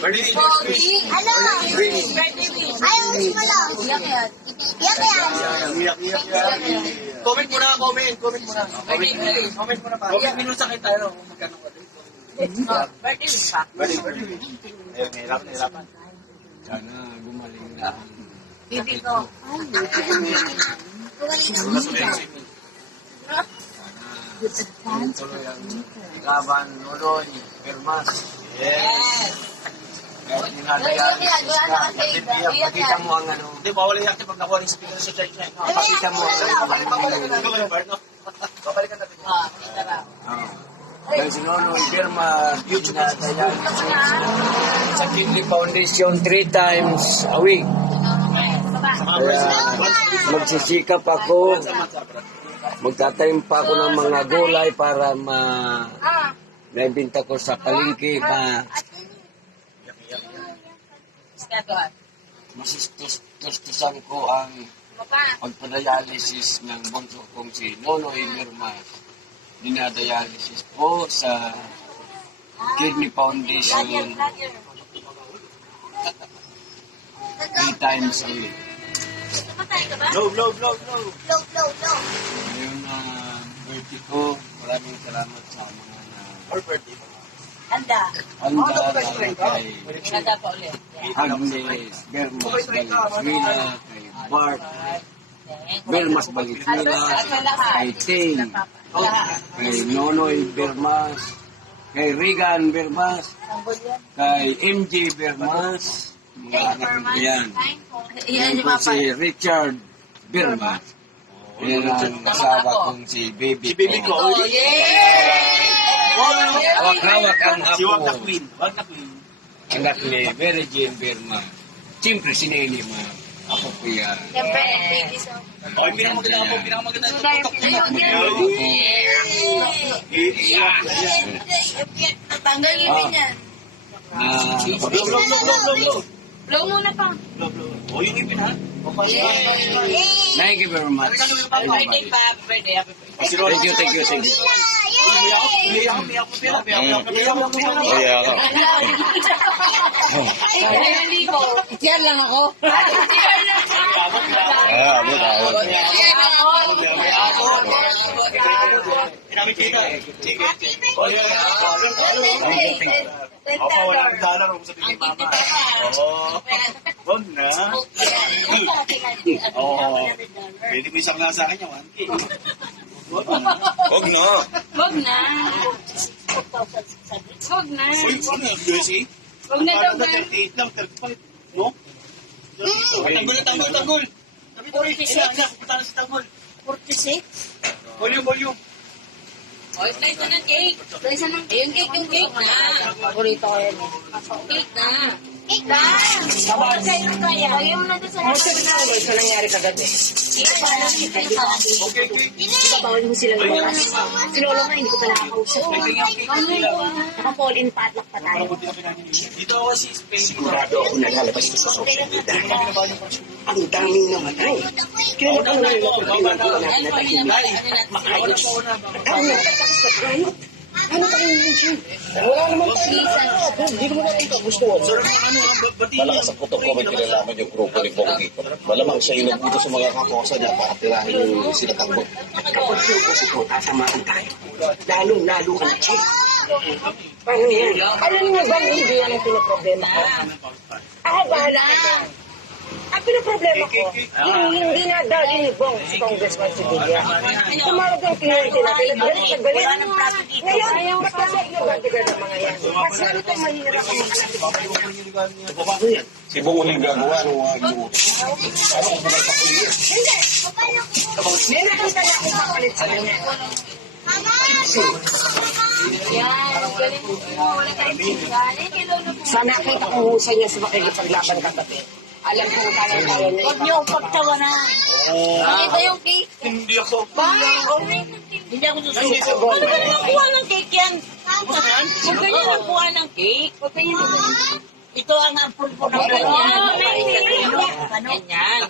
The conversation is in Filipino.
Pogi. Ano? Ayaw, wish mo lang. Iyak yan. Comment muna, comment muna. Comment muna pa. Comment muna sa kita, ano, kung magkano ka dito. Birthday wish pa. Nahirapan. Sana gumaling na. Bibi ko. Gumaling na. Tuloy ang laban, Nonoy, Permas. Yes. Kahit ninadayan, pakita mo ang ano. Hindi, bawal iyak niya pag nakuha ng speaker sa church niya. Pakita mo ang Babalikan natin. Kita ba? Dahil si Nonoy, Permas, ninadayan sa Kidney Foundation 3 times a week. Kaya magsisikap ako, magtatanim pa ako ng mga gulay para naibinta ko sa palengke pa. Masistis-tistisan ko ang pagpadialysis ng bunso kong si Nonoy Mermas. Dinadialysis po sa Kidney Foundation 3 times a week. Blow. Ngayon na birthday ko, maraming salamat sa mga Or birthday. Handa. handa kay Handa pa ulit. Agnes Bermas Valenzuela, kay Bart Bermas Valenzuela, kay Ting, kay Nonoy Bermas, kay Regan Bermas, kay MJ Bermas, mga anak ko yan. Yan po si Richard Bermas. Yan ang asawa kong si Baby Si baby ko. ko. Hawak-hawak ang Si Wag na ako. Queen. Wag na Queen. Anak ni Mary Jane Bermas. Siyempre si Nelly ma. Ako po yan. Siyempre, baby so. Okay, pinakamaganda po. Pinakamaganda. Tanggal yun yan. Blow. Blow muna pa. O, yung ipin ha? Thank you very much. Birthday pa. Birthday. Happy birthday. Thank you. Umiyak ko. Yan lang ako. Pinakikita. Ako, wala akong dollar kung sabihin kay mama. Oo. Huwag na. Oo. Pwede mo isang lang sa akin yung 1K. Huwag na. Huwag no. Wag na. Wag na. Uy, huwag na. Lucy. Wag na daw, Parang man. 38 lang, 35. No? Tanggol. Sabi ko, 46 lang. Punta na si Tanggol. 46? Volume. O, slice na ng cake. Slice na ng cake. Yung cake na. Paborito ko yan. Cake na. Cake na. Sa'yo kaya. Lagyan mo na doon sa lahat. Ito nangyari kagabi. Okay. Bawal mo sila lumakas. Si Lolo nga, hindi ko pa nakakausap. Naka-fall in padlock pa tayo. Dito ako si Spain. Sigurado ako na lalabas ito sa social media. Ang daming namatay. Kaya na kung nalilapot din ang natin na tahimik at maayos. Ang nagtatakas na tayo. Ano tayo yun siya? Wala naman tayo na. Hindi ko na ito gusto. Malakas ang putok ko, may kinalaman yung grupo ni Bong dito. Malamang siya yung nagbuto sa mga kakosa niya para tirahin yung sinatanggol. Kapag siya si Kota, tamaan tayo. Lalong-lalo ka na, Chief. Paano yan? Alam niyo ba, hindi yan ang pinaproblema ko? Ako bahala ka dyan. Ang pinaproblema ko, yung hindi na dali ni Bong si Congressman Sibilia. Tumawag ang kliyente natin, galit. Ngayon, mas masaya ba ng mga yan? Mas lalo itong mahirap ang makalapit. Si Bong uling gagawa ng mga inuutos. Ano kung bukas sa kuliya? Hindi! May nakita na akong kapalit sa kanya. Yan. Galing mo. Wala tayong galing. Kay Lolo po. Sa nakita kong husay niya sa makikipaglaban kagabi. Alam ko kung kaya niya. Huwag niyo pagtawanan. Nakita yung cake. Hindi ako. Hindi ako susuko. Huwag ganyan ang kuha ng cake yan. Huwag ganyan ang kuha ng cake. Huwag ganyan ang Ito ang apple po ng ganyan. Ganyan.